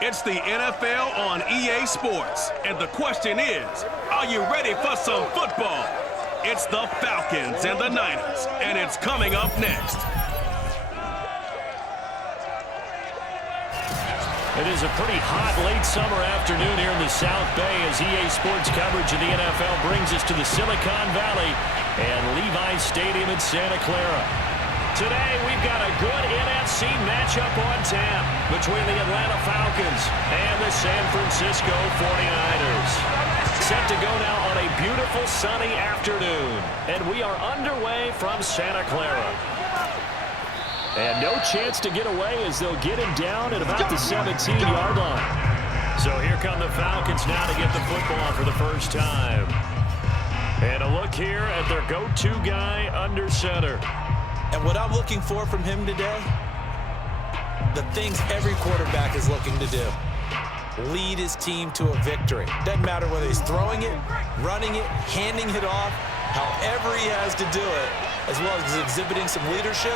It's the NFL on EA Sports, and the question is, are you ready for some football? It's the Falcons and the Niners, and it's coming up next. It is a pretty hot late summer afternoon here in the South Bay as EA Sports coverage of the NFL brings us to the Silicon Valley and Levi's Stadium in Santa Clara. Today, we've got a good NFC matchup on tap between the Atlanta Falcons and the San Francisco 49ers. Set to go now on a beautiful sunny afternoon, and we are underway from Santa Clara. And no chance to get away as they'll get him down at about the 17-yard line. So here come the Falcons now to get the football for the first time. And a look here at their go-to guy under center. And what I'm looking for from him today, the things every quarterback is looking to do. Lead his team to a victory. Doesn't matter whether he's throwing it, running it, handing it off, however he has to do it, as well as exhibiting some leadership,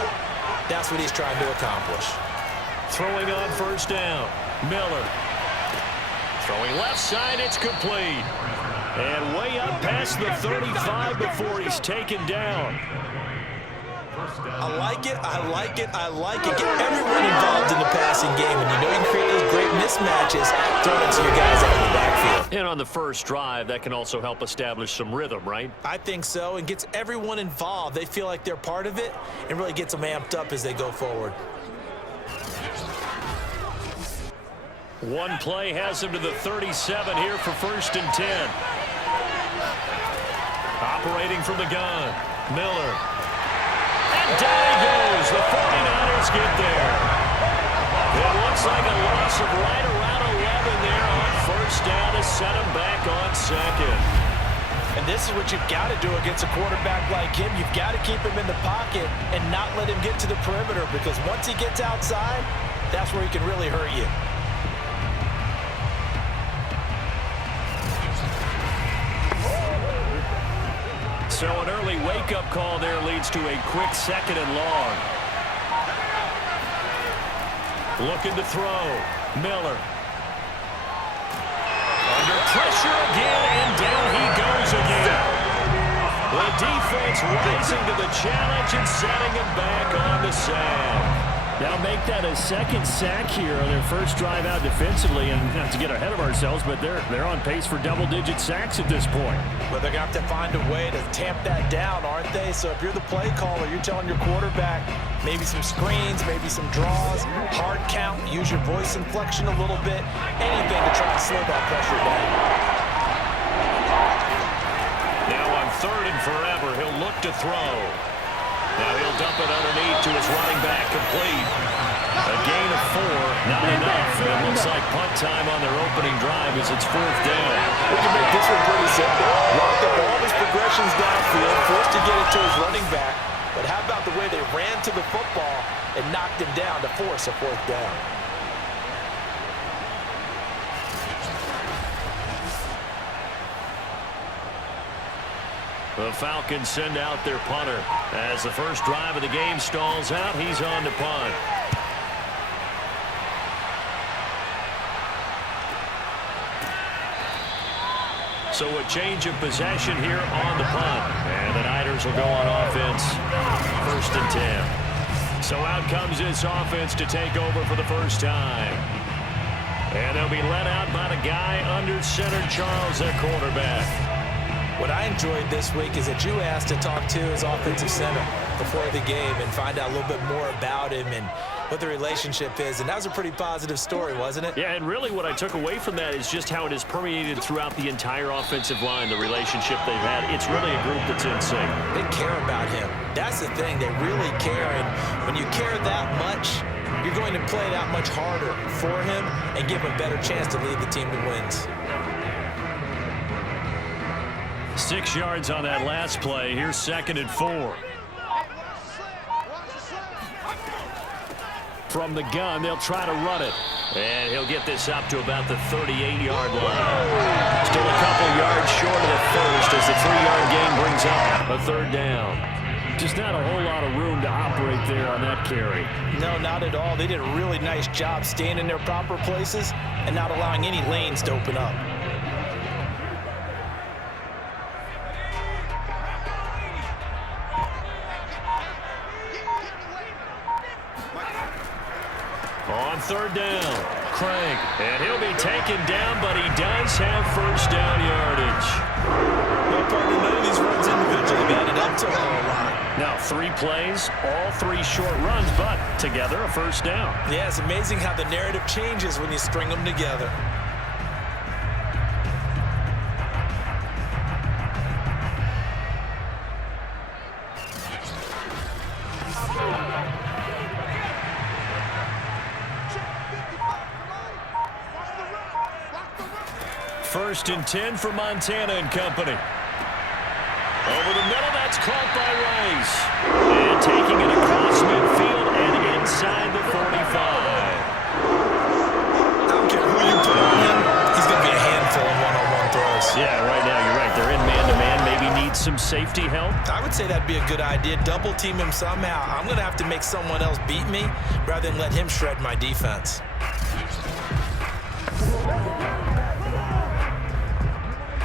that's what he's trying to accomplish. Throwing on first down, Miller. Throwing left side, it's complete. And way up past the 35 before he's taken down. I like it, I like it, I like it. Get everyone involved in the passing game, and you know you can create those great mismatches throwing it to your guys out of the backfield. And on the first drive, that can also help establish some rhythm, right? I think so, and gets everyone involved. They feel like they're part of it, and really gets them amped up as they go forward. One play has him to the 37 here for 1st and 10. Operating from the gun, Miller. And down he goes. The 49ers get there. It looks like a loss of right around 11 there on first down to set him back on second. And this is what you've got to do against a quarterback like him. You've got to keep him in the pocket and not let him get to the perimeter, because once he gets outside, that's where he can really hurt you. So an early wake-up call there leads to a quick 2nd and long. Looking to throw. Miller. Under pressure again, and down he goes again. The defense rising to the challenge and setting him back on the sack. Now make that a 2nd sack here on their first drive out defensively, and not to get ahead of ourselves, but they're on pace for double-digit sacks at this point. Well, they're going to have to find a way to tamp that down, aren't they? So if you're the play caller, you're telling your quarterback maybe some screens, maybe some draws, hard count, use your voice inflection a little bit, anything to try and slow that pressure down. Now on 3rd and forever, he'll look to throw. Now he'll dump it underneath to his running back, complete. A gain of 4, not enough. And it looks like punt time on their opening drive as it's 4th down. We can make this one pretty simple. Locked up all his progressions downfield, forced to get it to his running back. But how about the way they ran to the football and knocked him down to force a 4th down? The Falcons send out their punter. As the first drive of the game stalls out, he's on to punt. So a change of possession here on the punt. And the Niners will go on offense. 1st and 10. So out comes this offense to take over for the first time. And they'll be let out by the guy under center, Charles, their quarterback. What I enjoyed this week is that you asked to talk to his offensive center before the game and find out a little bit more about him and what the relationship is. And that was a pretty positive story, wasn't it? Yeah, and really what I took away from that is just how it has permeated throughout the entire offensive line, the relationship they've had. It's really a group that's in sync. They care about him. That's the thing. They really care. And when you care that much, you're going to play that much harder for him and give him a better chance to lead the team to wins. 6 yards on that last play. Here's 2nd and 4. From the gun, they'll try to run it. And he'll get this up to about the 38-yard line. Still a couple yards short of the first as the 3-yard gain brings up a 3rd down. Just not a whole lot of room to operate there on that carry. No, not at all. They did a really nice job staying in their proper places and not allowing any lanes to open up. On third down, Craig. And he'll be taken down, but he does have first down yardage. Well, partner, none of these runs individually have added up to a whole lot. Now 3 plays, all 3 short runs, but together a first down. Yeah, it's amazing how the narrative changes when you string them together. First and 10 for Montana and company. Over the middle, that's caught by Rice. And taking it across midfield and inside the 45. I don't care who you put on him, he's going to be a handful in one-on-one throws. Yeah, right now you're right. They're in man-to-man, maybe need some safety help. I would say that'd be a good idea. Double team him somehow. I'm going to have to make someone else beat me rather than let him shred my defense.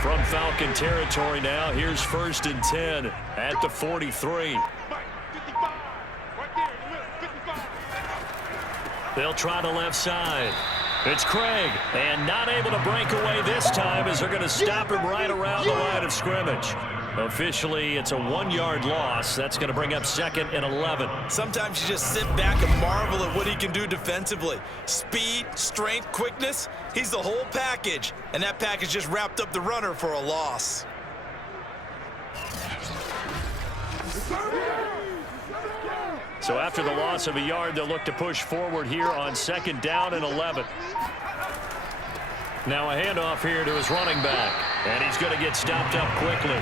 From Falcon territory now, here's first and 10 at the 43. They'll try the left side. It's Craig, and not able to break away this time as they're going to stop him right around the line of scrimmage. Officially, it's a 1-yard loss. That's going to bring up 2nd and 11. Sometimes you just sit back and marvel at what he can do defensively. Speed, strength, quickness, he's the whole package. And that package just wrapped up the runner for a loss. So after the loss of a yard, they'll look to push forward here on 2nd down and 11. Now a handoff here to his running back. And he's going to get stopped up quickly.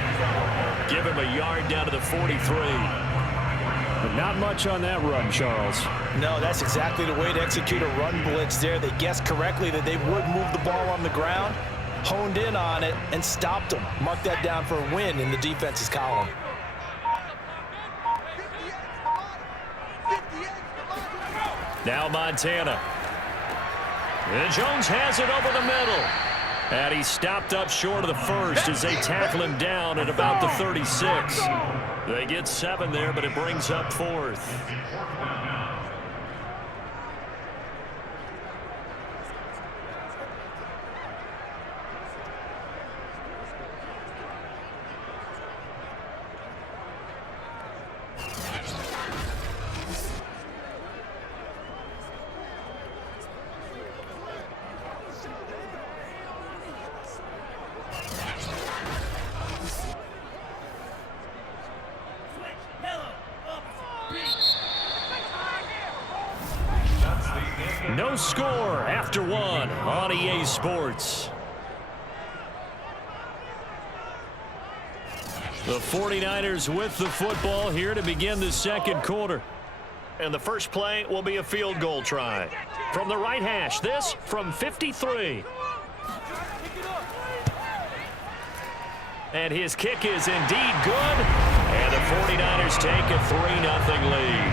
Give him a yard down to the 43. But not much on that run, Charles. No, that's exactly the way to execute a run blitz there. They guessed correctly that they would move the ball on the ground, honed in on it, and stopped them. Mark that down for a win in the defense's column. Now Montana. And Jones has it over the middle. And he's stopped up short of the first as they tackle him down at about the 36. They get 7 there, but it brings up 4th. No score after 1 on EA Sports. The 49ers with the football here to begin the 2nd quarter. And the first play will be a field goal try. From the right hash, this from 53. And his kick is indeed good. And the 49ers take a 3-0 lead.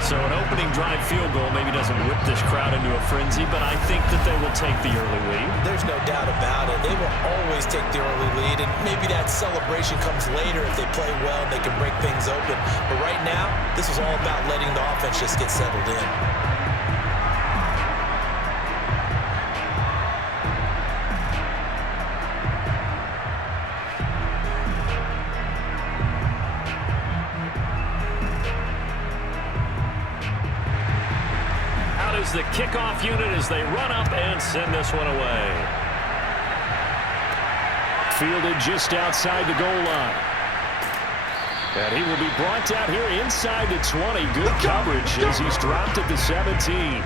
So an opening drive field goal maybe doesn't whip this crowd into a frenzy, but I think that they will take the early lead. There's no doubt about it. They will always take the early lead, and maybe that celebration comes later if they play well and they can break things open. But right now, this is all about letting the offense just get settled in. The kickoff unit as they run up and send this one away. Fielded just outside the goal line. And he will be brought down here inside the 20. Good coverage as he's dropped at the 17.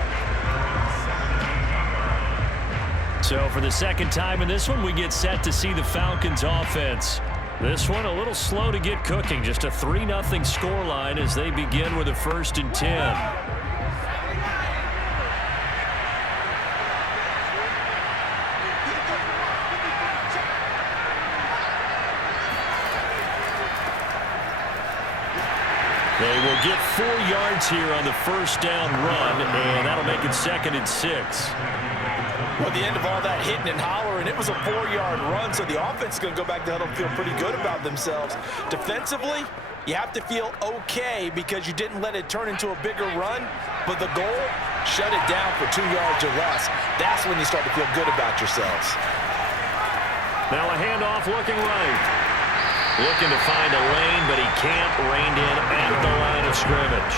So for the 2nd time in this one, we get set to see the Falcons offense. This one a little slow to get cooking. Just a 3-0 scoreline as they begin with a 1st and 10. They will get 4 yards here on the first down run, and that'll make it 2nd and 6. Well, at the end of all that hitting and hollering, it was a 4-yard run, so the offense is going to go back to huddle and feel pretty good about themselves. Defensively, you have to feel okay because you didn't let it turn into a bigger run, but the goal, shut it down for 2 yards or less. That's when you start to feel good about yourselves. Now a handoff looking right. Looking to find a lane, but he can't. Reined in at the line of scrimmage.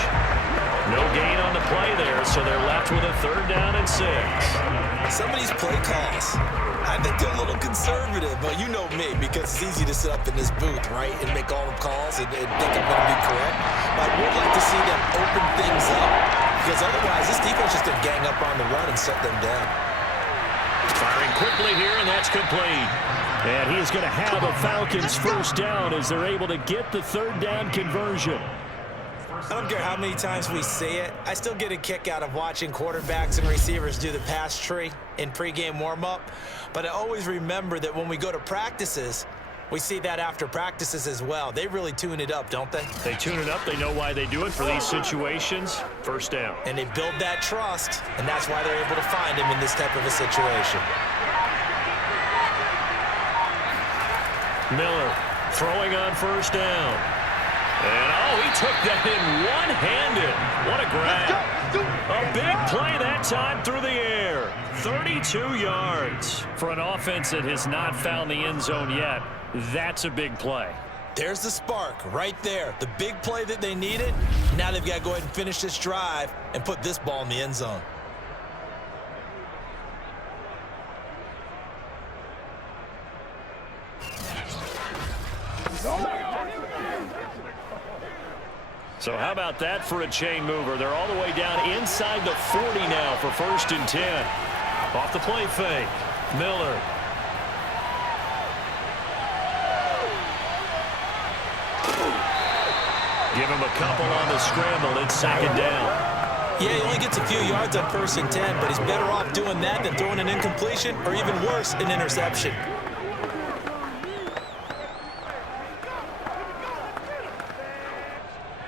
No gain on the play there, so they're left with a 3rd down and 6. Some of these play calls, I think they're a little conservative, but you know me, because it's easy to sit up in this booth, right, and make all the calls and think I'm going to be correct. But I would like to see them open things up, because otherwise this defense is going to gang up on the run and shut them down. Firing quickly here, and that's complete. And he's going to have a Falcons first down as they're able to get the 3rd down conversion. I don't care how many times we say it, I still get a kick out of watching quarterbacks and receivers do the pass tree in pregame warm-up. But I always remember that when we go to practices, we see that after practices as well. They really tune it up, don't they? They tune it up. They know why they do it for these situations. First down. And they build that trust, and that's why they're able to find him in this type of a situation. Miller throwing on first down. And, oh, he took that in one-handed. What a grab. A big play that time through the air. 32 yards. For an offense that has not found the end zone yet, that's a big play. There's the spark right there. The big play that they needed. Now they've got to go ahead and finish this drive and put this ball in the end zone. So how about that for a chain mover? They're all the way down inside the 40 now for 1st and 10. Off the play fake. Miller. Give him a couple on the scramble. It's 2nd down. Yeah, he only gets a few yards on 1st and 10, but he's better off doing that than throwing an incompletion or even worse, an interception.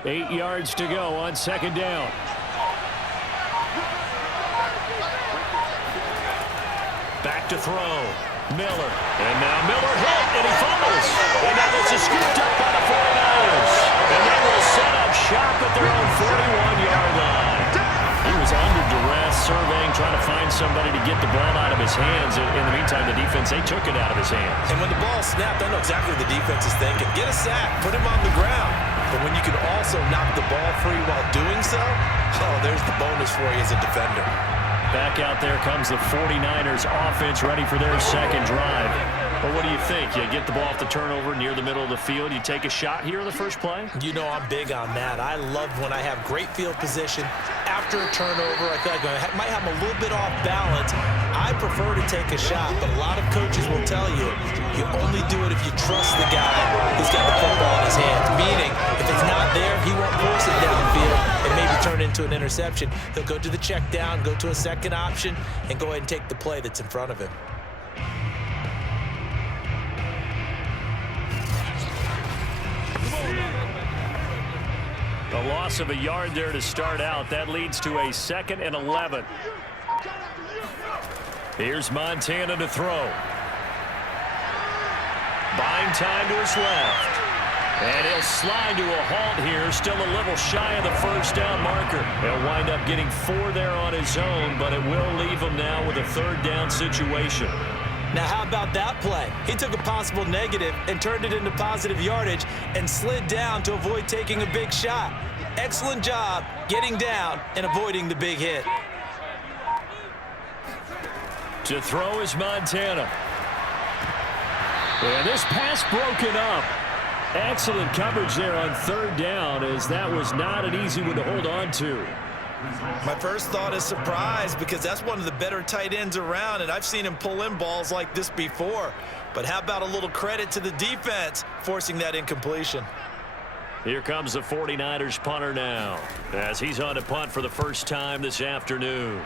Eight yards to go on 2nd down. Back to throw. Miller. And now Miller hit, and he fumbles. And now this is scooped up by the 49ers. And they will set up shop at their own 41-yard line. He was under duress, surveying, trying to find somebody to get the ball out of his hands. In the meantime, the defense, they took it out of his hands. And when the ball snapped, I know exactly what the defense is thinking. Get a sack, put him on the ground. But when you can also knock the ball free while doing so, oh, there's the bonus for you as a defender. Back out there comes the 49ers offense ready for their 2nd drive. Well, what do you think? You get the ball off the turnover near the middle of the field. You take a shot here in the first play? You know I'm big on that. I love when I have great field position. After a turnover, I feel like I might have a little bit off balance. I prefer to take a shot, but a lot of coaches will tell you, you only do it if you trust the guy who's got the football in his hands. Meaning, if it's not there, he won't force it downfield and maybe turn into an interception. He'll go to the check down, go to a second option, and go ahead and take the play that's in front of him. A loss of a yard there to start out. That leads to a 2nd and 11. Here's Montana to throw. Buying time to his left. And he'll slide to a halt here. Still a little shy of the first down marker. He'll wind up getting 4 there on his own, but it will leave him now with a 3rd down situation. Now, how about that play? He took a possible negative and turned it into positive yardage and slid down to avoid taking a big shot. Excellent job getting down and avoiding the big hit. To throw is Montana. And this pass broken up. Excellent coverage there on 3rd down, as that was not an easy one to hold on to. My first thought is surprise, because that's one of the better tight ends around, and I've seen him pull in balls like this before. But how about a little credit to the defense forcing that incompletion? Here comes the 49ers punter now, as he's on to punt for the first time this afternoon.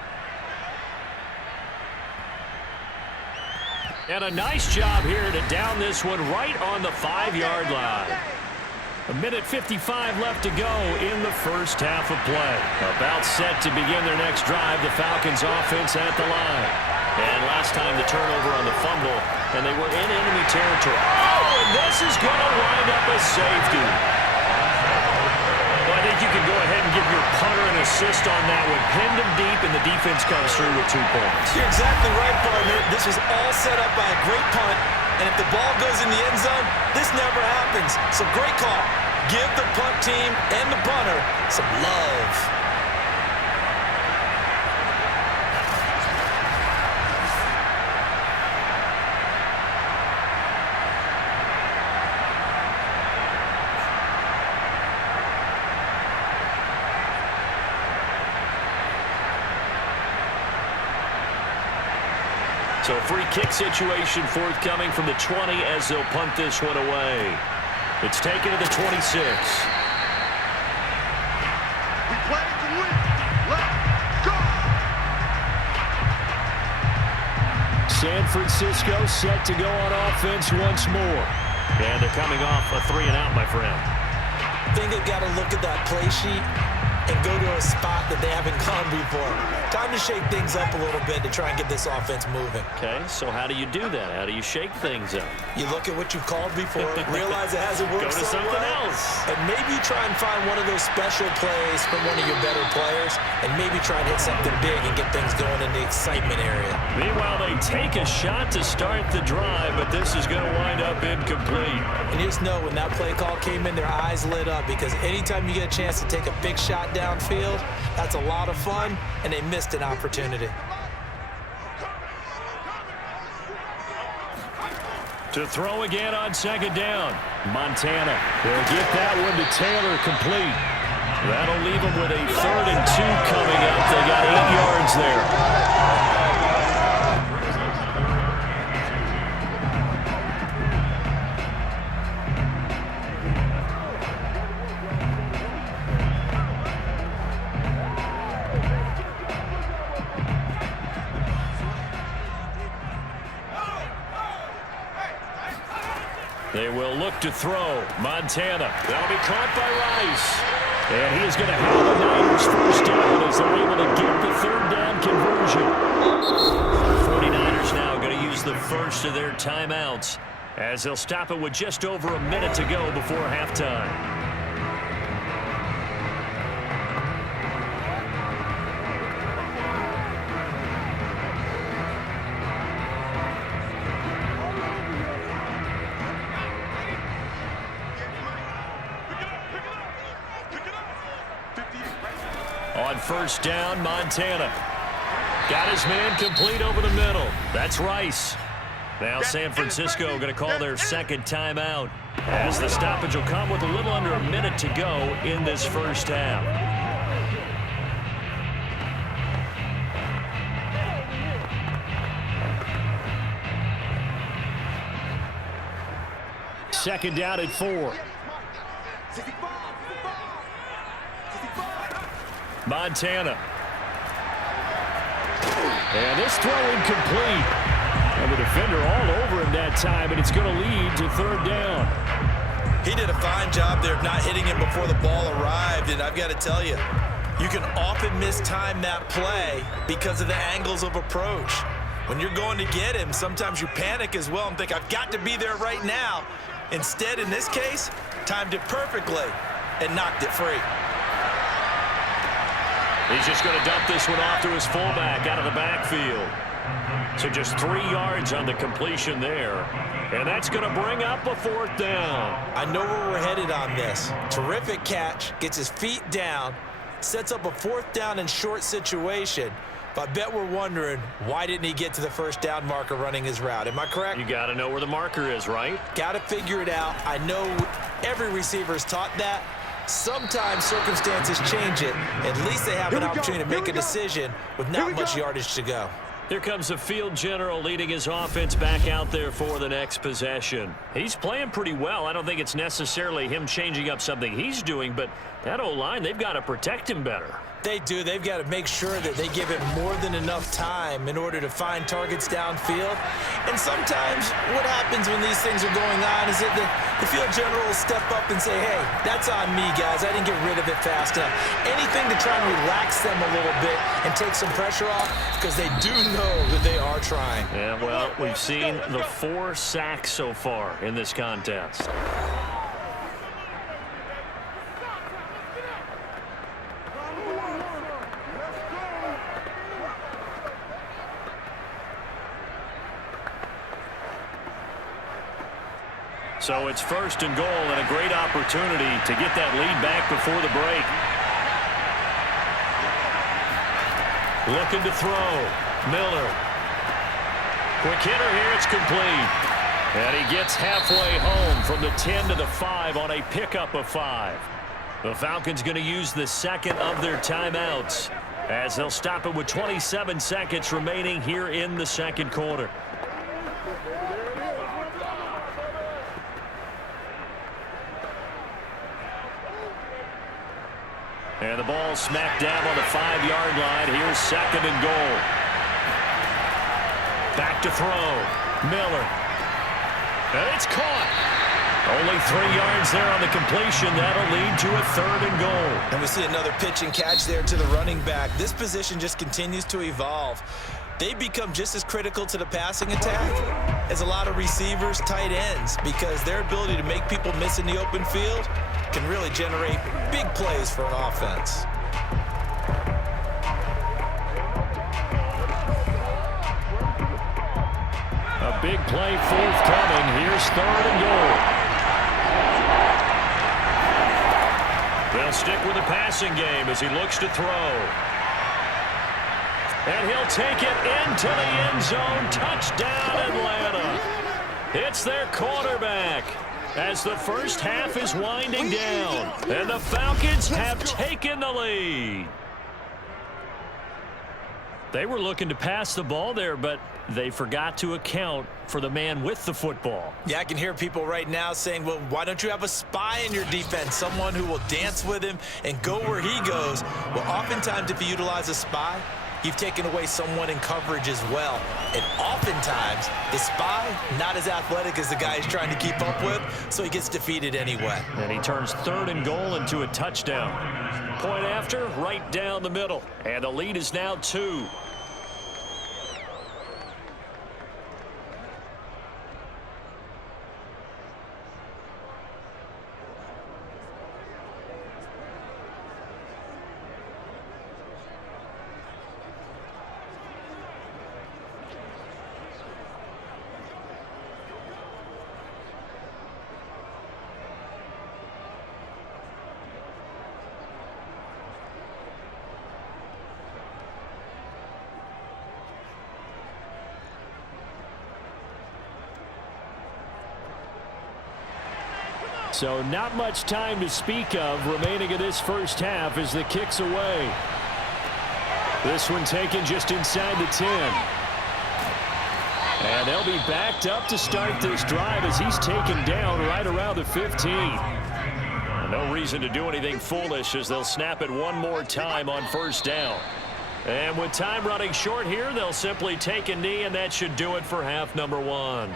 And a nice job here to down this one right on the 5-yard line. 1:55 left to go in the first half of play. About set to begin their next drive, the Falcons offense at the line. And last time the turnover on the fumble, and they were in enemy territory. Oh, and this is going to wind up a safety. Well, I think you can go ahead and give your punter an assist on that one. Pinned him deep, and the defense comes through with 2 points. You're exactly right, partner. This was all set up by a great punt, and if the ball goes in the end zone, this never happens. So great call. Give the punt team and the punter some love. So free kick situation forthcoming from the 20 as they'll punt this one away. It's taken to the 26. We play to win. Let's go. San Francisco set to go on offense once more. And they're coming off a 3-and-out, my friend. I think they've got to look at that play sheet and go to a spot that they haven't gone before. Time to shake things up a little bit to try and get this offense moving. Okay, so how do you do that? How do you shake things up? You look at what you've called before, realize it hasn't worked Go to so something well, else. and maybe try and find one of those special plays from one of your better players, and maybe try and hit something big and get things going in the excitement area. Meanwhile, they take a shot to start the drive, but this is going to wind up incomplete. And you just know when that play call came in, their eyes lit up, because anytime you get a chance to take a big shot downfield, that's a lot of fun, and they missed an opportunity. To throw again on second down. Montana will get that one to Taylor complete. That'll leave them with a 3rd and 2 coming up. They got 8 yards there. They will look to throw. Montana. That'll be caught by Rice. And he is going to have the Niners first down as they're able to get the 3rd down conversion. 49ers now going to use the first of their timeouts as they'll stop it with just over a minute to go before halftime. On first down, Montana. Got his man complete over the middle. That's Rice. Now San Francisco going to call their second timeout as the stoppage will come with a little under a minute to go in this first half. Second down at 4. Montana. And this throw incomplete. And the defender all over him that time, and it's going to lead to 3rd down. He did a fine job there of not hitting him before the ball arrived, and I've got to tell you, you can often mistime that play because of the angles of approach. When you're going to get him, sometimes you panic as well and think, I've got to be there right now. Instead, in this case, timed it perfectly and knocked it free. He's just going to dump this one off to his fullback out of the backfield. So just 3 yards on the completion there. And that's going to bring up a 4th down. I know where we're headed on this. Terrific catch, gets his feet down, sets up a 4th down and short situation. But I bet we're wondering, why didn't he get to the 1st down marker running his route? Am I correct? You got to know where the marker is, right? Got to figure it out. I know every receiver is taught that. Sometimes circumstances change it. At least they have an opportunity to make a decision with not much yardage to go. Here comes the field general leading his offense back out there for the next possession. He's playing pretty well. I don't think it's necessarily him changing up something he's doing, but That O-line, they've got to protect him better. They do. They've got to make sure that they give it more than enough time in order to find targets downfield. And sometimes what happens when these things are going on is that the field general will step up and say, hey, that's on me, guys. I didn't get rid of it fast enough. Anything to try and relax them a little bit and take some pressure off, because they do know that they are trying. Yeah, well, we've seen the 4 sacks so far in this contest. So it's 1st and goal, and a great opportunity to get that lead back before the break. Looking to throw. Miller. Quick hitter here. It's complete. And he gets halfway home from the 10 to the 5 on a pickup of 5. The Falcons going to use the second of their timeouts as they'll stop it with 27 seconds remaining here in the second quarter. And the ball smacked down on the 5-yard line. Here's 2nd and goal. Back to throw. Miller. And it's caught. Only 3 yards there on the completion. That'll lead to a 3rd and goal. And we see another pitch and catch there to the running back. This position just continues to evolve. They become just as critical to the passing attack as a lot of receivers, tight ends, because their ability to make people miss in the open field can really generate big plays for an offense. A big play forthcoming. Here's 3rd and goal. They'll stick with the passing game as he looks to throw. And he'll take it into the end zone. Touchdown, Atlanta. It's their quarterback as the first half is winding down. And the Falcons have taken the lead. They were looking to pass the ball there, but they forgot to account for the man with the football. Yeah, I can hear people right now saying, well, why don't you have a spy in your defense, someone who will dance with him and go where he goes? Well, oftentimes if you utilize a spy, you've taken away someone in coverage as well. And oftentimes, the spy, not as athletic as the guy he's trying to keep up with, so he gets defeated anyway. And he turns 3rd and goal into a touchdown. Point after, right down the middle. And the lead is now 2. So not much time to speak of remaining in this first half as the kick's away. This one taken just inside the 10. And they'll be backed up to start this drive as he's taken down right around the 15. No reason to do anything foolish as they'll snap it one more time on 1st down. And with time running short here, they'll simply take a knee, and that should do it for half number 1.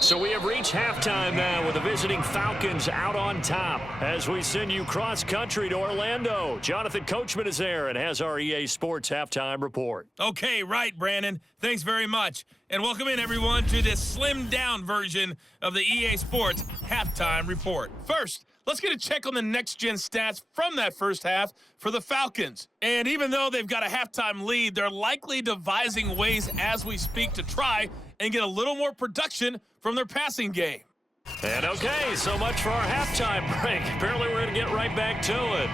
So we have reached halftime now with the visiting Falcons out on top as we send you cross-country to Orlando. Jonathan Coachman is there and has our EA Sports halftime report. Okay, right, Brandon. Thanks very much. And welcome in, everyone, to this slimmed-down version of the EA Sports halftime report. First, let's get a check on the next-gen stats from that first half for the Falcons. And even though they've got a halftime lead, they're likely devising ways as we speak to try and get a little more production from their passing game. And okay, so much for our halftime break. Apparently we're going to get right back to it.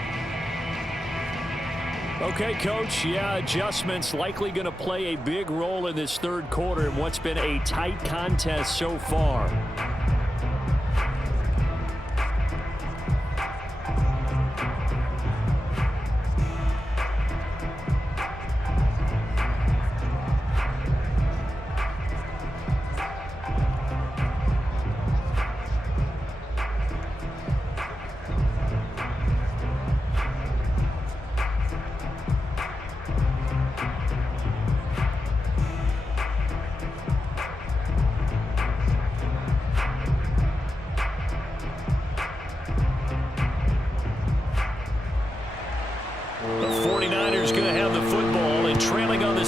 Okay, Coach, yeah, adjustments likely going to play a big role in this 3rd quarter in what's been a tight contest so far.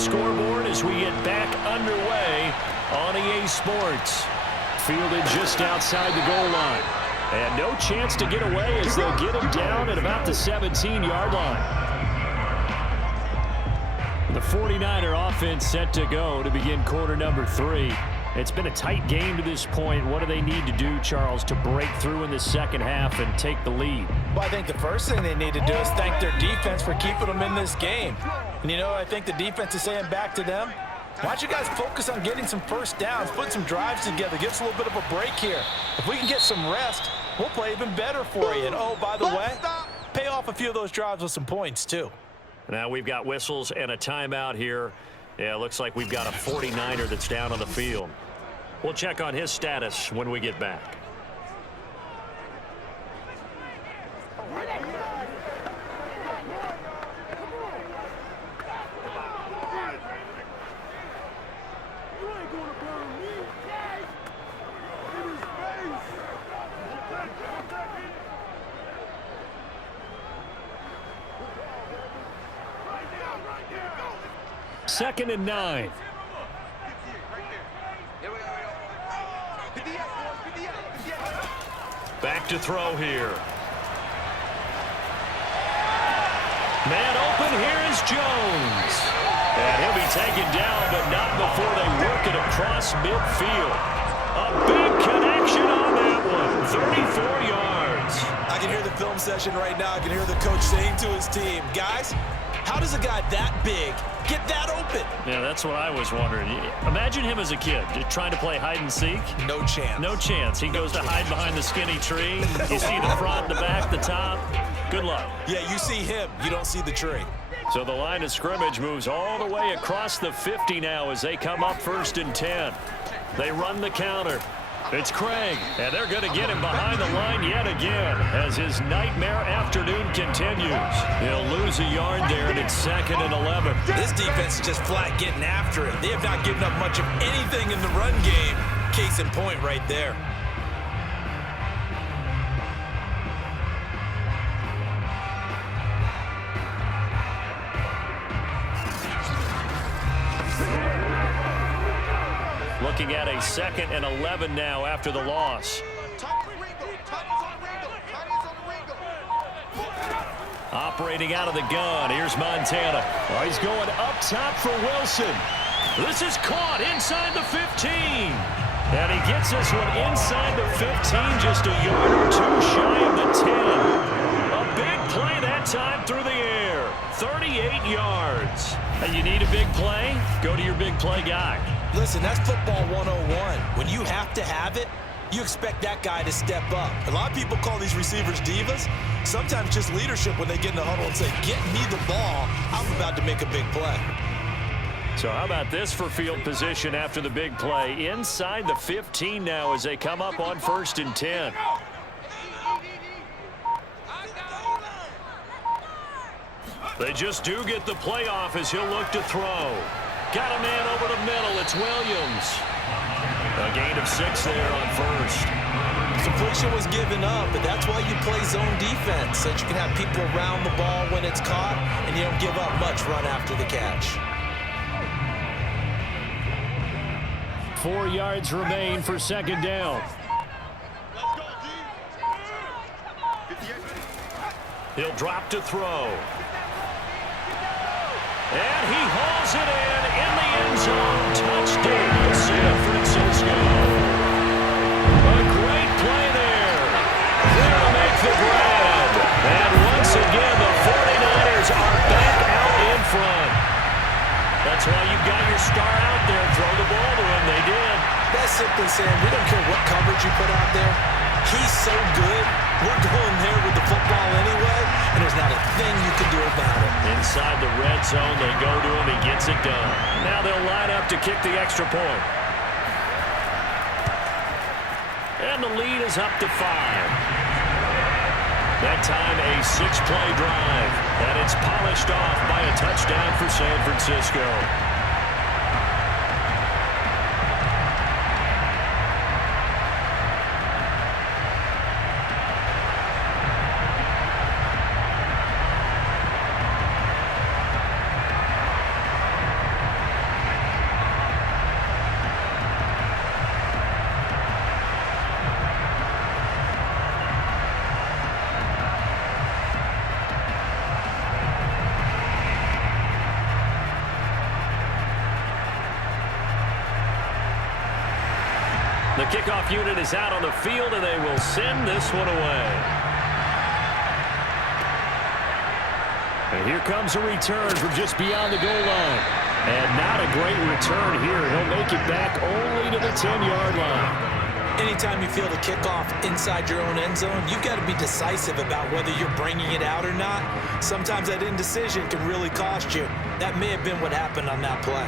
scoreboard as we get back underway on EA Sports. Fielded just outside the goal line. And no chance to get away as they'll get him down at about the 17-yard line. The 49er offense set to go to begin quarter number 3. It's been a tight game to this point. What do they need to do, Charles, to break through in the second half and take the lead? Well, I think the first thing they need to do is thank their defense for keeping them in this game. And, I think the defense is saying back to them, why don't you guys focus on getting some first downs, put some drives together, give us a little bit of a break here. If we can get some rest, we'll play even better for you. And, oh, by the way, pay off a few of those drives with some points, too. Now we've got whistles and a timeout here. Yeah, it looks like we've got a 49er that's down on the field. We'll check on his status when we get back. Second and 9. Back to throw here. Man open, here is Jones. And he'll be taken down, but not before they work it across midfield. A big connection on that one. 34 yards. I can hear the film session right now. I can hear the coach saying to his team, guys, how does a guy that big get that open? Yeah, that's what I was wondering. Imagine him as a kid just trying to play hide and seek. No chance. No chance. He goes to hide behind the skinny tree. You see the front, the back, the top. Good luck. Yeah, you see him. You don't see the tree. So the line of scrimmage moves all the way across the 50 now as they come up 1st and 10. They run the counter. It's Craig, and they're going to get him behind the line yet again as his nightmare afternoon continues. He'll lose a yard there, and it's 2nd and 11. This defense is just flat getting after it. They have not given up much of anything in the run game. Case in point right there. Looking at a 2nd and 11 now after the loss. Operating out of the gun. Here's Montana. Oh, he's going up top for Wilson. This is caught inside the 15. And he gets this one inside the 15, just a yard or two shy of the 10. A big play that time through the air. 38 yards. And you need a big play? Go to your big play guy. Listen, that's football 101. When you have to have it, you expect that guy to step up. A lot of people call these receivers divas. Sometimes just leadership when they get in the huddle and say, get me the ball. I'm about to make a big play. So how about this for field position after the big play? Inside the 15 now as they come up on 1st and 10. They just do get the play off as he'll look to throw. Got a man over the middle. It's Williams. A gain of 6 there on 1st. Completion was given up, but that's why you play zone defense, so that you can have people around the ball when it's caught, and you don't give up much run after the catch. 4 yards remain for 2nd down. He'll drop to throw. And he hauls it in the end zone. Touchdown, San Francisco. A great play there. There to make the grab. And once again, the 49ers are back out in front. That's why you've got your star out there. Throw the ball to him. They did. That's simply saying we don't care what coverage you put out there. He's so good. We're going there with the football anyway, and there's not a thing you can do about it. Inside the red zone, they go to him. He gets it done. Now they'll line up to kick the extra point. And the lead is up to 5. That time a 6-play drive, and it's polished off by a touchdown for San Francisco. The kickoff unit is out on the field, and they will send this one away. And here comes a return from just beyond the goal line. And not a great return here. He'll make it back only to the 10-yard line. Anytime you feel the kickoff inside your own end zone, you've got to be decisive about whether you're bringing it out or not. Sometimes that indecision can really cost you. That may have been what happened on that play.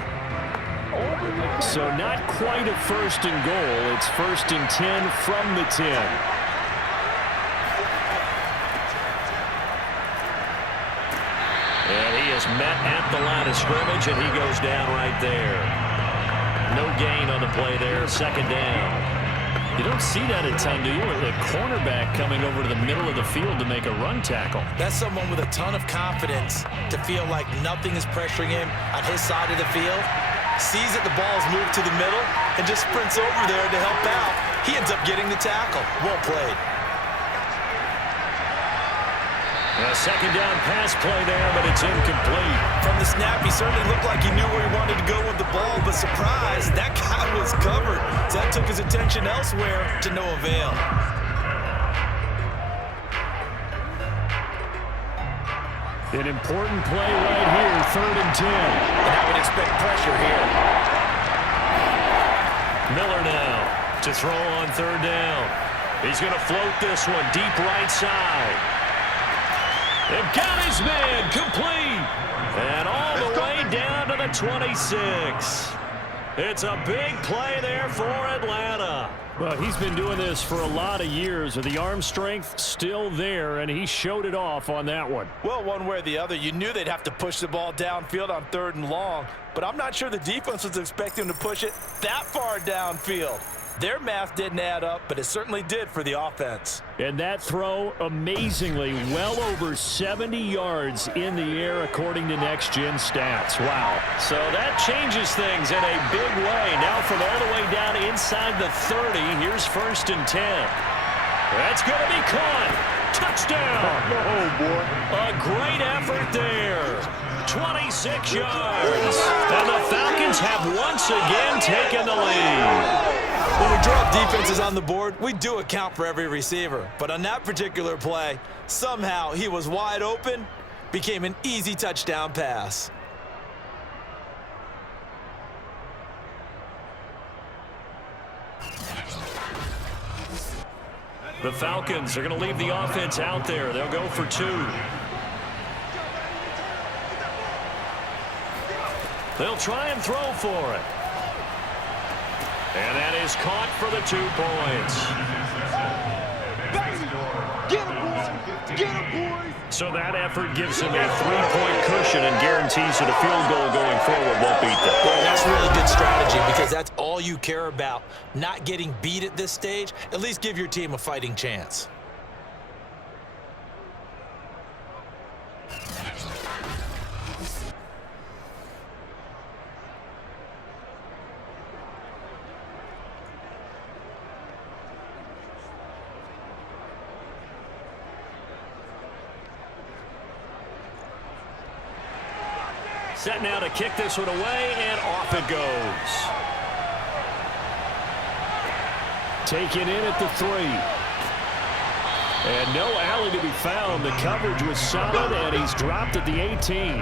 So not quite a first and goal. It's first and 10 from the 10. And he is met at the line of scrimmage, and he goes down right there. No gain on the play there. Second down. You don't see that a ton, do you? The cornerback coming over to the middle of the field to make a run tackle. That's someone with a ton of confidence to feel like nothing is pressuring him on his side of the field. Sees that the ball's moved to the middle and just sprints over there to help out. He ends up getting the tackle. Well played. A second down pass play there, but it's incomplete. From the snap, he certainly looked like he knew where he wanted to go with the ball, but surprise, that guy was covered. So that took his attention elsewhere to no avail. An important play right here, 3rd and 10. And I would expect pressure here. Miller now to throw on 3rd down. He's going to float this one deep right side. They've got his man complete. And all the way down to the 26. It's a big play there for Atlanta. Well, he's been doing this for a lot of years with the arm strength still there, and he showed it off on that one. Well, one way or the other, you knew they'd have to push the ball downfield on 3rd and long, but I'm not sure the defense was expecting to push it that far downfield. Their math didn't add up, but it certainly did for the offense. And that throw, amazingly, well over 70 yards in the air, according to Next Gen Stats. Wow. So that changes things in a big way. Now from all the way down inside the 30, here's 1st and 10. That's going to be caught. Touchdown. Oh, boy. A great effort there. 26 yards. And the Falcons have once again taken the lead. When we drop defenses on the board, we do account for every receiver. But on that particular play, somehow he was wide open, became an easy touchdown pass. The Falcons are going to leave the offense out there. They'll go for 2. They'll try and throw for it. And that is caught for the 2 points. Get him, boy! Get him, boy! So that effort gives him a 3-point cushion and guarantees that a field goal going forward won't beat them. Well, that's really good strategy because that's all you care about. Not getting beat at this stage. At least give your team a fighting chance. Set now to kick this one away, and off it goes. Taken in at the 3. And no alley to be found. The coverage was solid, and he's dropped at the 18.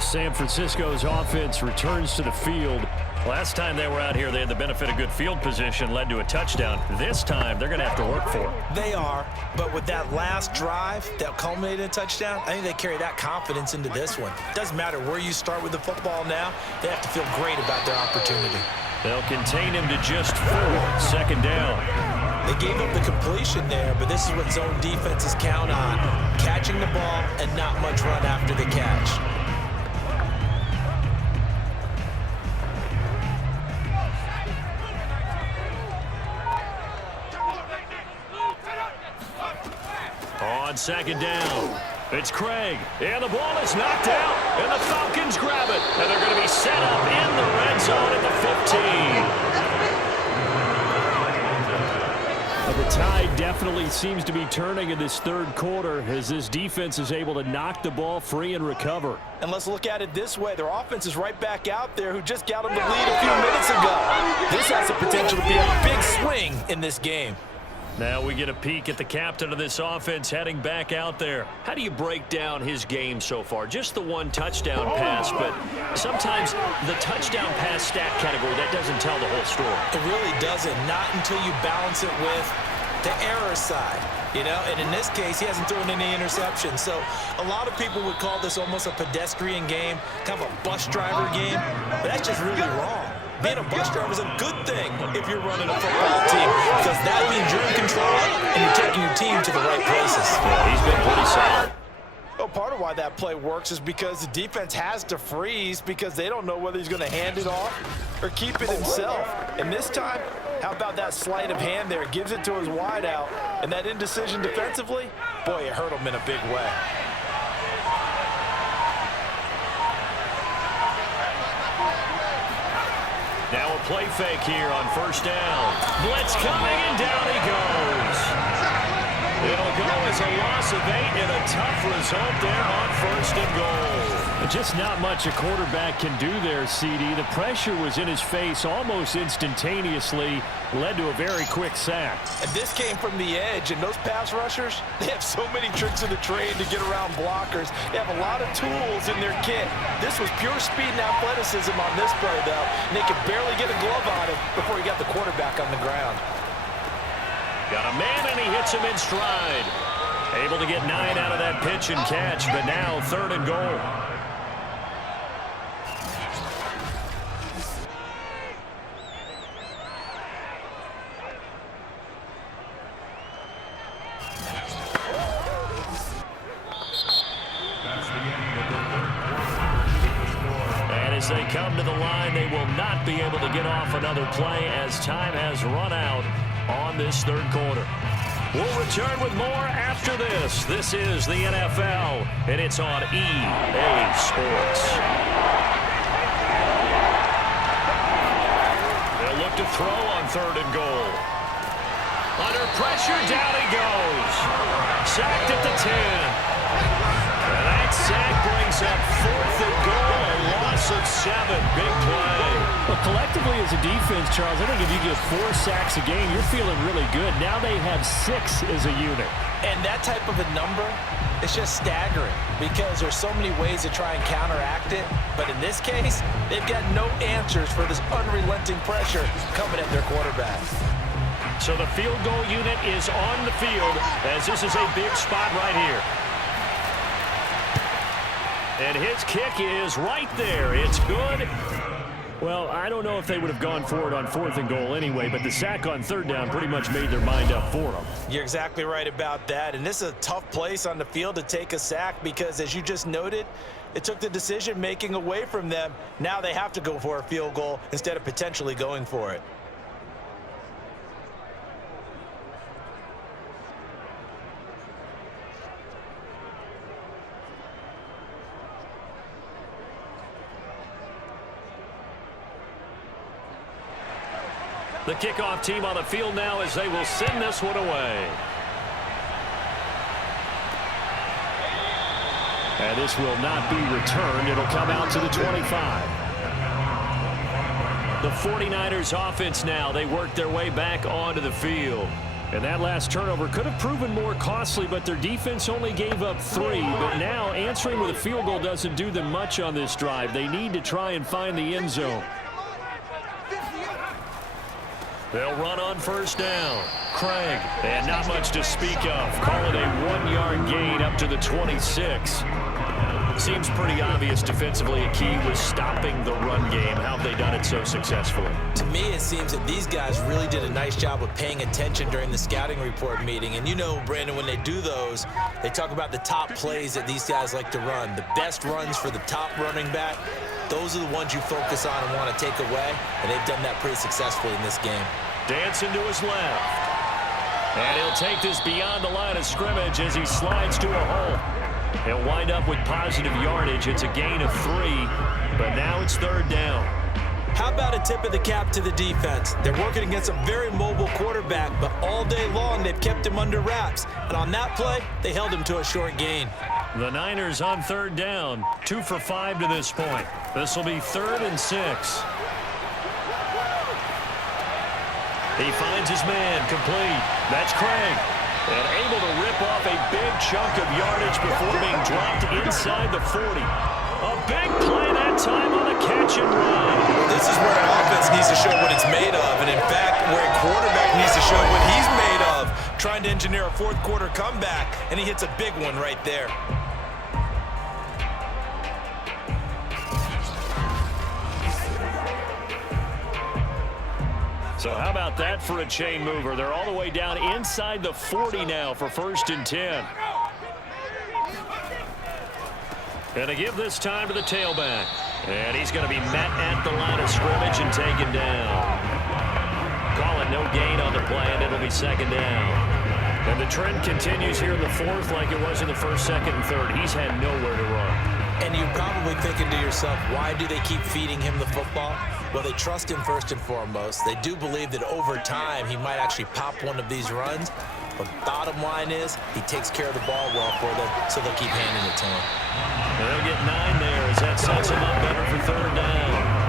San Francisco's offense returns to the field. Last time they were out here, they had the benefit of good field position, led to a touchdown. This time, they're going to have to work for it. They are, but with that last drive that culminated in a touchdown, I think they carry that confidence into this one. Doesn't matter where you start with the football now, they have to feel great about their opportunity. They'll contain him to just 4. Second down. They gave up the completion there, but this is what zone defenses count on. Catching the ball and not much run after the catch. On second down, it's Craig, and the ball is knocked out, and the Falcons grab it, and they're going to be set up in the red zone at the 15. The tide definitely seems to be turning in this third quarter as this defense is able to knock the ball free and recover. And let's look at it this way. Their offense is right back out there who just got them the lead a few minutes ago. This has the potential to be a big swing in this game. Now we get a peek at the captain of this offense heading back out there. How do you break down his game so far? Just the one touchdown pass, but sometimes the touchdown pass stat category, that doesn't tell the whole story. It really doesn't, not until you balance it with the error side. You know, and in this case, he hasn't thrown any interceptions. So a lot of people would call this almost a pedestrian game, kind of a bus driver game, but that's just really wrong. Being a bus driver is a good thing if you're running a football team because that means you're in control and you're taking your team to the right places. Yeah, he's been pretty solid. Well, part of why that play works is because the defense has to freeze because they don't know whether he's going to hand it off or keep it himself. And this time, how about that sleight of hand there? Gives it to his wideout. And that indecision defensively, boy, it hurt him in a big way. Now a play fake here on first down. Blitz coming, and down he goes. It'll go as a loss of 8 and a tough result there on first and goal. Just not much a quarterback can do there, CD. The pressure was in his face almost instantaneously, led to a very quick sack. And this came from the edge, and those pass rushers, they have so many tricks in the trade to get around blockers. They have a lot of tools in their kit. This was pure speed and athleticism on this play, though, and they could barely get a glove on him before he got the quarterback on the ground. Got a man, and he hits him in stride. Able to get 9 out of that pitch and catch, but now third and goal. As they come to the line, they will not be able to get off another play as time has run out on this third quarter. We'll return with more after this. This is the NFL, and it's on EA Sports. They'll look to throw on third and goal. Under pressure, down he goes. Sacked at the 10. And that sack brings up fourth and goal, a loss of 7. Big play. Well, collectively as a defense, Charles, I think if you get 4 sacks a game, you're feeling really good. Now they have 6 as a unit. And that type of a number, it's just staggering because there's so many ways to try and counteract it. But in this case, they've got no answers for this unrelenting pressure coming at their quarterback. So the field goal unit is on the field as this is a big spot right here. And his kick is right there. It's good. Well, I don't know if they would have gone for it on fourth and goal anyway, but the sack on third down pretty much made their mind up for them. You're exactly right about that. And this is a tough place on the field to take a sack because, as you just noted, it took the decision-making away from them. Now they have to go for a field goal instead of potentially going for it. The kickoff team on the field now as they will send this one away. And this will not be returned. It'll come out to the 25. The 49ers offense now, they work their way back onto the field. And that last turnover could have proven more costly, but their defense only gave up 3. But now answering with a field goal doesn't do them much on this drive. They need to try and find the end zone. They'll run on first down. Craig, and not much to speak of. Call it a 1-yard gain up to the 26. Seems pretty obvious defensively a key was stopping the run game. How have they done it so successfully? To me, it seems that these guys really did a nice job of paying attention during the scouting report meeting. And you know, Brandon, when they do those, they talk about the top plays that these guys like to run. The best runs for the top running back. Those are the ones you focus on and want to take away, and they've done that pretty successfully in this game. Dancing to his left. And he'll take this beyond the line of scrimmage as he slides to a hole. He'll wind up with positive yardage. It's a gain of 3, but now it's third down. How about a tip of the cap to the defense? They're working against a very mobile quarterback, but all day long they've kept him under wraps. And on that play, they held him to a short gain. The Niners on third down, 2 for 5 to this point. This will be 3rd and 6. He finds his man, complete. That's Craig. And able to rip off a big chunk of yardage before being dropped inside the 40. A big play that time on a catch and run. This is where an offense needs to show what it's made of. And in fact, where a quarterback needs to show what he's made of. Trying to engineer a fourth quarter comeback, and he hits a big one right there. So how about that for a chain mover? They're all the way down inside the 40 now for 1st and 10. And to give this time to the tailback. And he's going to be met at the line of scrimmage and taken down. Call it no gain on the play, and it'll be 2nd down. And the trend continues here in the 4th like it was in the 1st, 2nd, and 3rd. He's had nowhere to run. And you're probably thinking to yourself, why do they keep feeding him the football? Well, they trust him first and foremost. They do believe that over time he might actually pop one of these runs. But bottom line is he takes care of the ball well for them, so they'll keep handing it to him. They'll get 9 there as that sets him up better for 3rd down.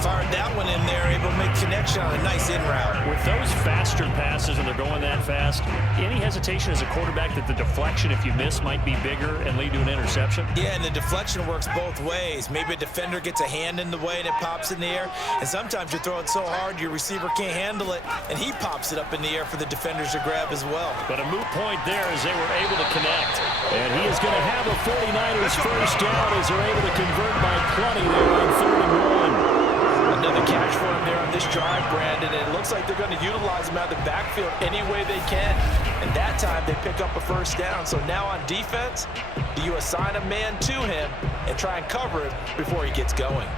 Fired that one in there, able to make connection on a nice in route. With those faster passes and they're going that fast, any hesitation as a quarterback that the deflection, if you miss, might be bigger and lead to an interception? Yeah, and the deflection works both ways. Maybe a defender gets a hand in the way and it pops in the air, and sometimes you throw it so hard your receiver can't handle it, and he pops it up in the air for the defenders to grab as well. But a moot point there as they were able to connect. And he is going to have a 49ers first down as they're able to convert by plenty there on 3rd and 1. Another catch for him there on this drive, Brandon, and it looks like they're going to utilize him out of the backfield any way they can. And that time they pick up a first down. So now on defense, do you assign a man to him and try and cover him before he gets going?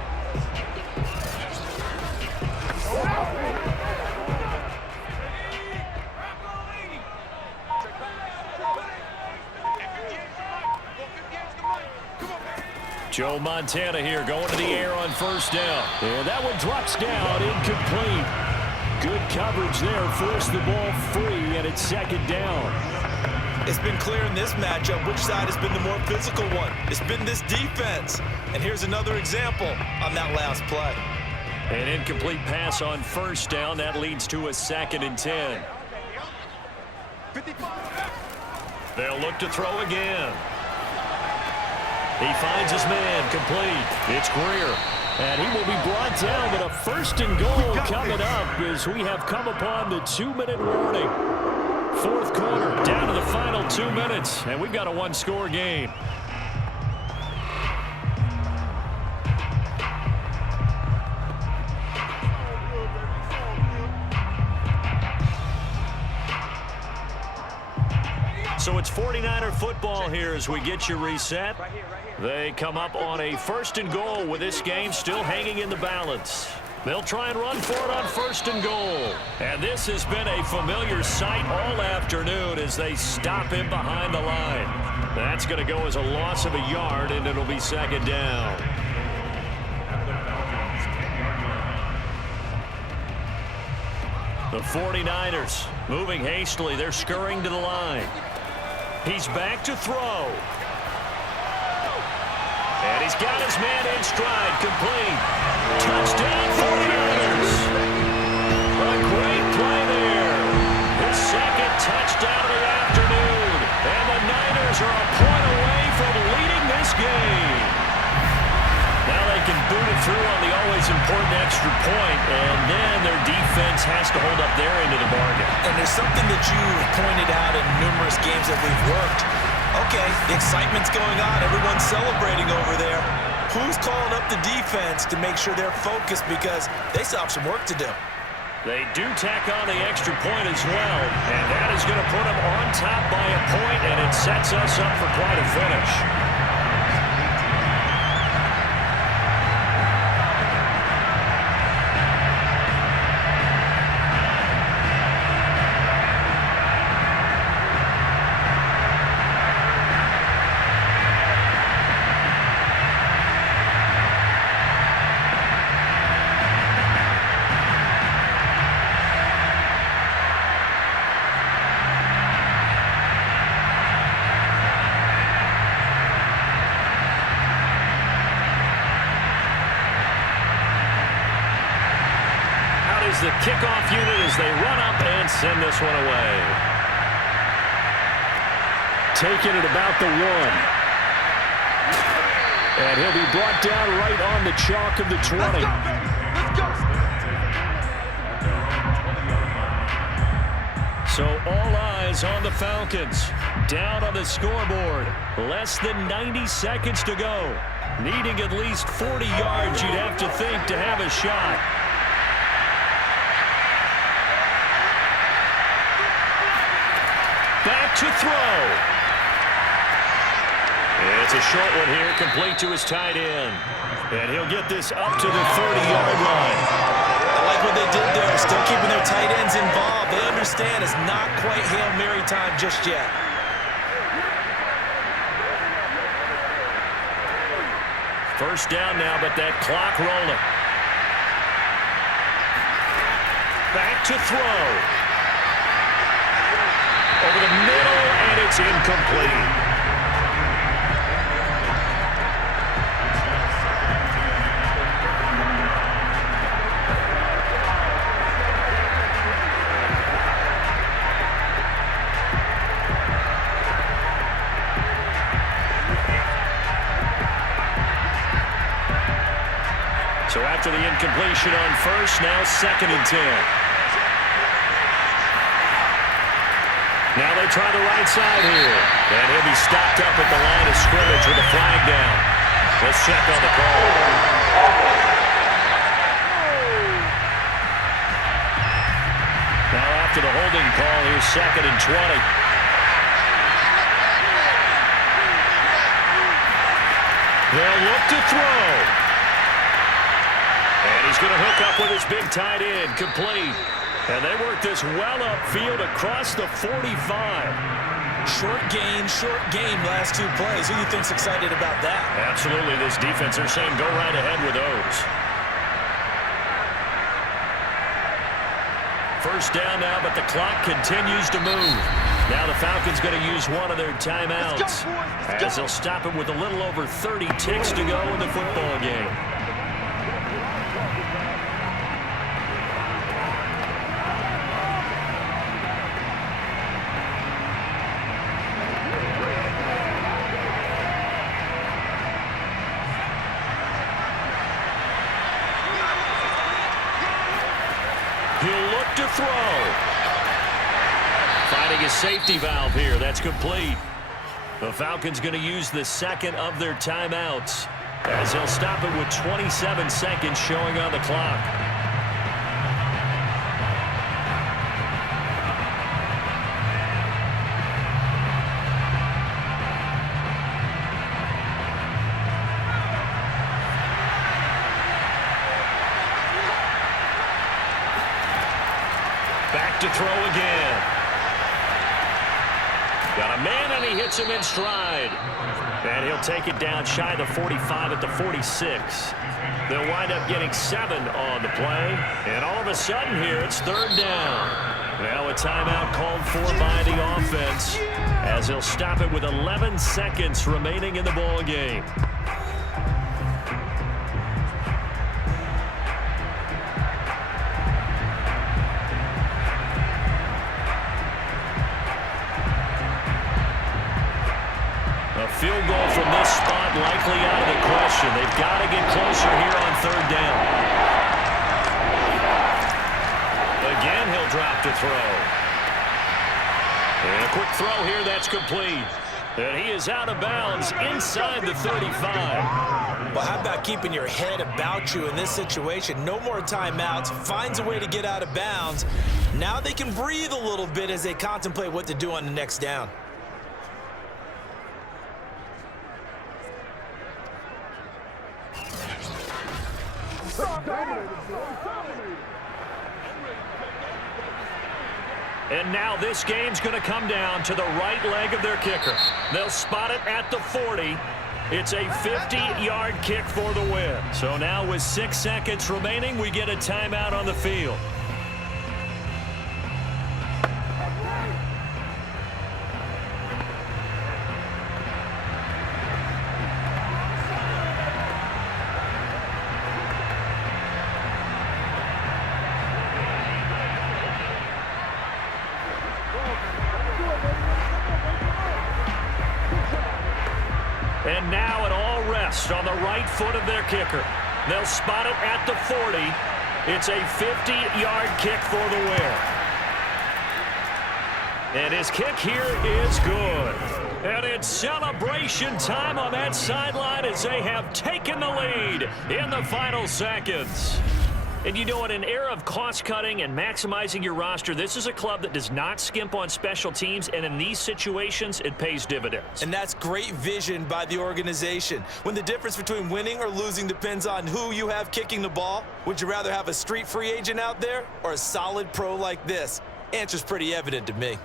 Joe Montana here going to the air on 1st down. And that one drops down, incomplete. Good coverage there, forced the ball free, and it's 2nd down. It's been clear in this matchup which side has been the more physical one. It's been this defense. And here's another example on that last play. An incomplete pass on 1st down. That leads to a 2nd and 10. They'll look to throw again. He finds his man, complete. It's Greer. And he will be brought down, but a 1st and goal coming up as we have come upon the 2-minute warning. 4th quarter, down to the final 2 minutes, and we've got a 1-score game. So it's 49er football here as we get you reset. They come up on a 1st and goal with this game still hanging in the balance. They'll try and run for it on 1st and goal. And this has been a familiar sight all afternoon as they stop him behind the line. That's going to go as a loss of a yard, and it'll be 2nd down. The 49ers moving hastily. They're scurrying to the line. He's back to throw. And he's got his man in stride, complete. Touchdown 49ers. A great play there. His 2nd touchdown of the afternoon. And the Niners are a point away from leading this game. Now they can boot it through on the always important extra point, and then their defense has to hold up their end of the bargain. And there's something that you've pointed out in numerous games that we've worked. Okay, the excitement's going on. Everyone's celebrating over there. Who's calling up the defense to make sure they're focused because they still have some work to do? They do tack on the extra point as well, and that is going to put them on top by a point, and it sets us up for quite a finish. kickoff unit as they run up and send this one away. Taking it about the 1. And he'll be brought down right on the chalk of the 20. Let's go. So all eyes on the Falcons. Down on the scoreboard. Less than 90 seconds to go. Needing at least 40 yards, you'd have to think, to have a shot. Back to throw. It's a short one here, complete to his tight end. And he'll get this up to the 30-yard line. I like what they did there, still keeping their tight ends involved. They understand it's not quite Hail Mary time just yet. First down now, but that clock rolling. Back to throw. Over the middle, and it's incomplete. So after the incompletion on first, now 2nd and 10. Now they try the right side here. And he'll be stopped up at the line of scrimmage with a flag down. Let's check on the call. Now after the holding call, here's 2nd and 20. They'll look to throw. And he's going to hook up with his big tight end, complete. And they work this well upfield across the 45. Short game, last 2 plays. Who do you think's excited about that? Absolutely. This defense, they're saying go right ahead with those. First down now, but the clock continues to move. Now the Falcons going to use one of their timeouts as they'll stop it with a little over 30 ticks to go in the football game. To throw. Finding a safety valve here. That's complete. The Falcons going to use the 2nd of their timeouts as they'll stop it with 27 seconds showing on the clock. Back to throw again. Got a man, and he hits him in stride. And he'll take it down shy of the 45 at the 46. They'll wind up getting 7 on the play. And all of a sudden here, it's 3rd down. Now a timeout called for by the offense as they'll stop it with 11 seconds remaining in the ball game. Field goal from this spot likely out of the question. They've got to get closer here on 3rd down. Again, he'll drop to throw. And a quick throw here, that's complete. And he is out of bounds inside the 35. Well, how about keeping your head about you in this situation? No more timeouts. Finds a way to get out of bounds. Now they can breathe a little bit as they contemplate what to do on the next down. And now this game's going to come down to the right leg of their kicker. They'll spot it at the 40. It's a 50-yard kick for the win. So now with 6 seconds remaining, we get a timeout on the field. And now it all rests on the right foot of their kicker. They'll spot it at the 40. It's a 50-yard kick for the win. And his kick here is good. And it's celebration time on that sideline as they have taken the lead in the final seconds. And you know, in an era of cost-cutting and maximizing your roster, this is a club that does not skimp on special teams, and in these situations, it pays dividends. And that's great vision by the organization. When the difference between winning or losing depends on who you have kicking the ball, would you rather have a street free agent out there or a solid pro like this? Answer's pretty evident to me.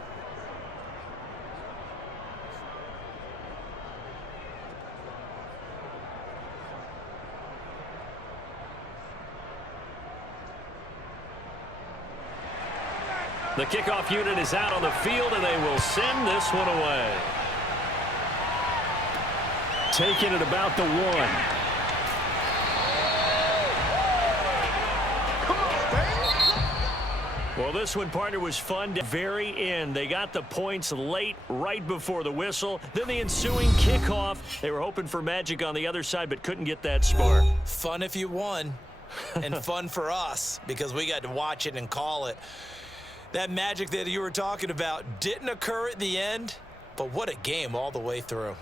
The kickoff unit is out on the field, and they will send this one away. Taking it about the 1. Well, this one, partner, was fun to the very end. They got the points late, right before the whistle. Then the ensuing kickoff. They were hoping for magic on the other side, but couldn't get that spark. Fun if you won, and fun for us because we got to watch it and call it. That magic that you were talking about didn't occur at the end, but what a game all the way through.